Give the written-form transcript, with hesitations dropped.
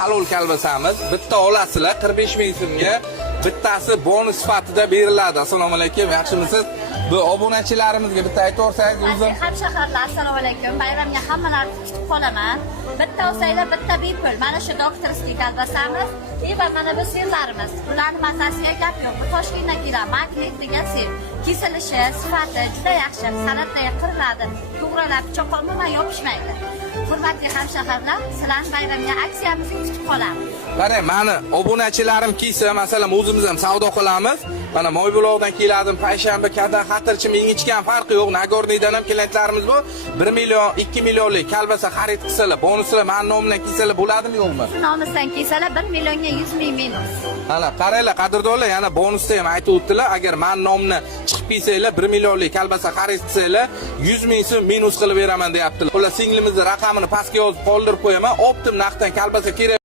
halol kalbasamiz. Bitta olasizlar 45 ming so'mga. Bittasi bonus sifatida beriladi. Assalomu alaykum, yaxshimisiz? Bu obunachilarimizga bitta aytib o'rsangiz o'zim. Hamshaharlar, assalomu alaykum. Bayramga hammalarni kutib qolaman. Bitta olsanglar, bitta bepul. Mana shu doktorskiy kalbasamiz. Va mana bu sirlarimiz. Bularni mazasiga gap yo'q. Bu Toshkentdan kelgan magnet degan sir. Kesilishi, sifati juda yaxshi. Salatlarga qiriladi. To'g'ralab, pichoqqa umuman yopishmaydi. Hurmatli hamshaharlar, sizlarni bayramga aksiyamizga kutib qolamiz. Qarang, mani obunachilarim kelsa, masalan, o'zimiz ham savdo qilamiz. Mana Moybuloqdan keladim, payshanba, kada, xatirchi, menga hech ham farqi yo'q. Nagorniydan ham klientlarimiz bor. 1 million, 2 millionlik kalbasa xarid qilsalar, bonuslar ma'lum nomdan kelsalar bo'ladimi yo'qmi? Nomimizdan kelsalar 1 millionga 100 ming minus. Mana qaranglar, qadrdonlar, yana bonusda ham aytib o'tdilar. Agar ma'lum nomni chiqib kelsanglar, 1 millionlik kalbasa xarid qilsanglar, 100 ming so'm minus qilib beraman deyaptilar. Xullas, singlimizning raqamini pastga yozib qoldirib qo'yaman. Optim naqddan kalbasa kerak